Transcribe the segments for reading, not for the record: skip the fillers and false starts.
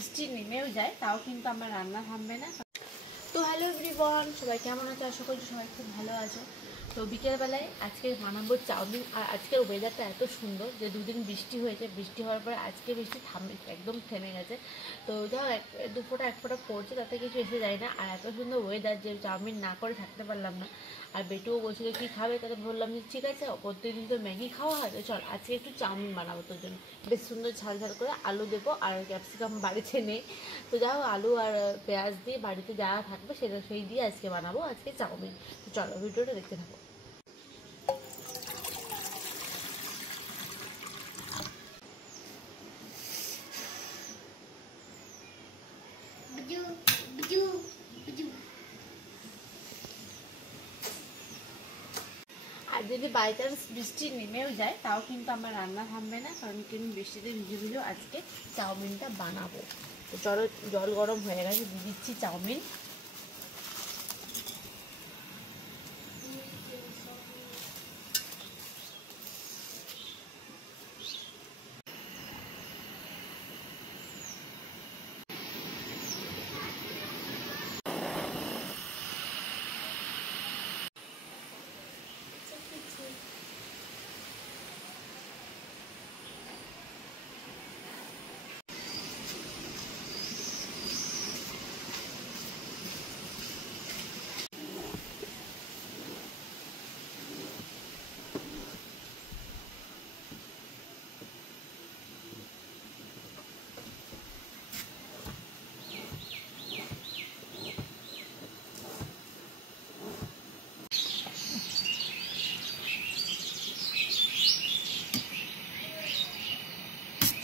বৃষ্টি নেমেও যায় তাও কিন্তু আমার রান্না থামবে না। তো হ্যালো এভরিওয়ান, সবাই কেমন আছো? আশা করছি সবাই খুব ভালো আছো। তো বিকেলবেলায় আজকে বানাবো চাউমিন। আর আজকের ওয়েদারটা এত সুন্দর যে দুদিন বৃষ্টি হয়েছে, বৃষ্টি হওয়ার পরে আজকে বৃষ্টি একদম থেমে গেছে। তো যাও দু ফোঁটা এক ফোঁটা পড়ছে, তাতে কিছু এসে যায় না। আর এত সুন্দর ওয়েদার যে চাউমিন না করে থাকতে পারলাম না। আর বেটুও বলছিল কি খাবে, তাহলে বললাম যে ঠিক আছে, প্রত্যেকদিন তো ম্যাগি খাওয়া হয়, তো চল আজকে একটু চাউমিন বানাবো তোর জন্য। বেশ সুন্দর ঝাল ঝাল করে আলু দেবো আর ক্যাপসিকাম বাড়িতে নেই, তো যাও আলু আর পেঁয়াজ দিয়ে বাড়িতে যা থাকবে সেই দিয়ে আজকে বানাবো আজকে চাউমিন। তো চলো ভিডিওটা দেখতে থাকো। আর যদি বাই চান্স বৃষ্টি নেমেও যায় তাও কিন্তু আমার রান্না থামবে না, কারণ কি আমি বৃষ্টিতে ভিজে ভিজে আজকে চাউমিনটা বানাবো। তো চলো, জল গরম হয়ে গেছে, দিয়ে দিচ্ছি চাউমিন।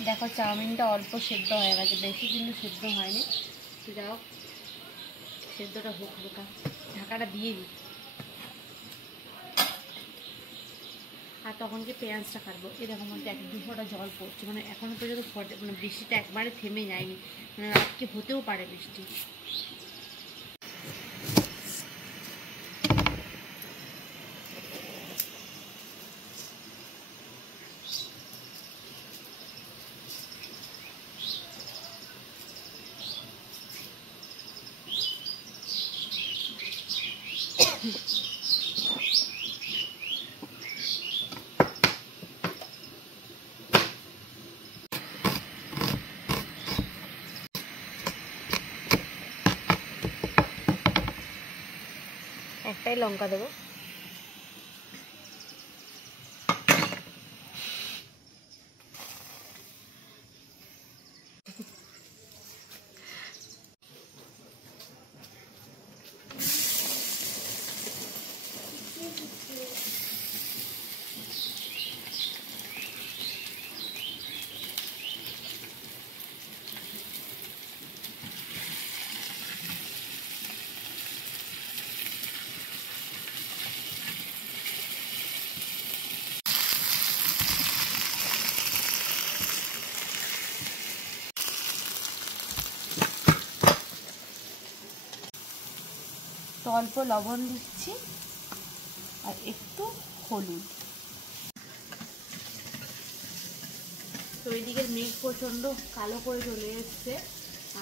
দেখো চাউমিনটা অল্প সেদ্ধ হয়ে গেছে, বেশি কিন্তু সেদ্ধ হয়নি। তো যাও সেদ্ধটা হোক, হালকা ঢাকাটা দিয়ে দিই। আর তখন কি পেঁয়াজটা কাটবো, এরকম মধ্যে এক দু ফোঁটা জল পড়ছে, মানে এখনো পর্যন্ত মানে বৃষ্টিটা একবারে থেমে যায়নি, মানে রাতকে হতেও পারে বৃষ্টি। একটাই লঙ্কা দেবো। তো অল্প লবণ দিচ্ছি আর একটু হলুদ। তো এইদিকে মেঘ প্রচণ্ড কালো করে চলে এসছে,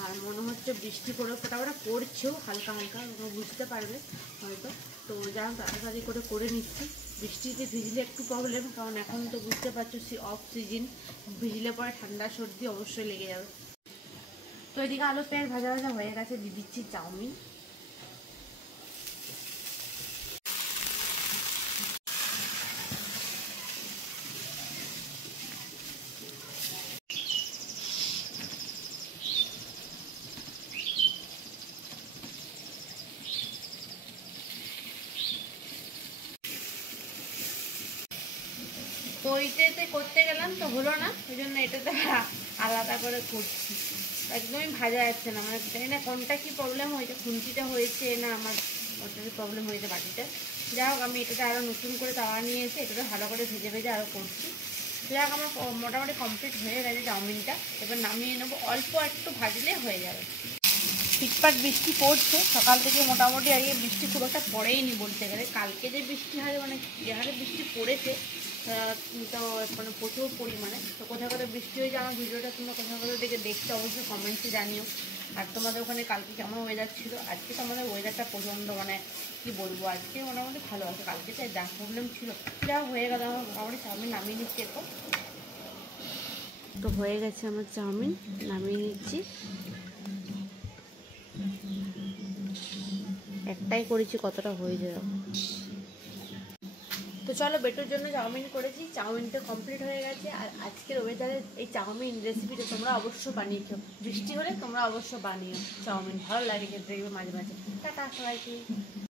আর মনে হচ্ছে বৃষ্টি করে ফোটাফোটা পড়ছেও হালকা হালকা, তোমরা বুঝতে পারবে হয়তো। তো যেমন তাড়াতাড়ি করে নিচ্ছি। বৃষ্টিতে ভিজলে একটু প্রবলেম, কারণ এখন তো বুঝতে পারছো অফ সিজন, ভিজলে পরে ঠান্ডা সর্দি অবশ্যই লেগে যাবে। তো এদিকে আলু পেঁয়াজ ভাজা ভাজা হয়ে গেছে, দিয়ে দিচ্ছি চাউমিন। তো এইটাতে করতে গেলাম তো হলো না, ওই জন্য এটাতে আলাদা করে করছি। একদমই ভাজা যাচ্ছে না, মানে জানি না কোনটা কি প্রবলেম হয়েছে, খুন্তিটা হয়েছে না আমার ওটাতে প্রবলেম হয়েছে বাটিতে। যাই হোক, আমি এটাতে আরও নতুন করে তাওয়া নিয়ে এসে এটাতে ভালো করে ভেজে ভেজে আরও করছি। যাই হোক, আমার মোটামুটি কমপ্লিট হয়ে গেছে চাউমিনটা। এবার নামিয়ে নেবো, অল্প একটু ভাজলে হয়ে যাবে। ফিটপাট বৃষ্টি পড়ছে সকাল থেকে, মোটামুটি আজকে বৃষ্টি খুব একটা পড়েই নি বলতে গেলে। কালকে যে বৃষ্টি হারে, মানে যে হারে বৃষ্টি পড়েছে তো মানে প্রচুর পরিমাণে। তো কোথাও কোথাও বৃষ্টি হয়েছে, আমার ভিডিওটা তোমরা কোথাও কোথাও দেখে দেখতে অবশ্যই কমেন্টসে জানিও। আর তোমাদের ওখানে কালকে কেমন ওয়েদার ছিল? আজকে তো আমাদের ওয়েদারটা প্রচণ্ড মানে কী বলবো, আজকে মোটামুটি ভালো আছে। কালকে তো যা প্রবলেম ছিল যা হয়ে গেল। আমার মোটামুটি চাউমিন নামিয়ে নিচ্ছি এখন। তো হয়ে গেছে আমার চাউমিন, নামিয়ে নিচ্ছি। একটাই করেছি, কতটা হয়ে যায়। তো চলো, বেটুর জন্য চাউমিন করেছি, চাউমিনটা কমপ্লিট হয়ে গেছে। আর আজকের ওয়েদারের এই চাউমিন রেসিপিটা তোমরা অবশ্যই বানিয়েছো, বৃষ্টি হলে তোমরা অবশ্যই বানিও চাউমিন, ভালো লাগে খেতে মাঝে মাঝে। টাটা সবাইকে।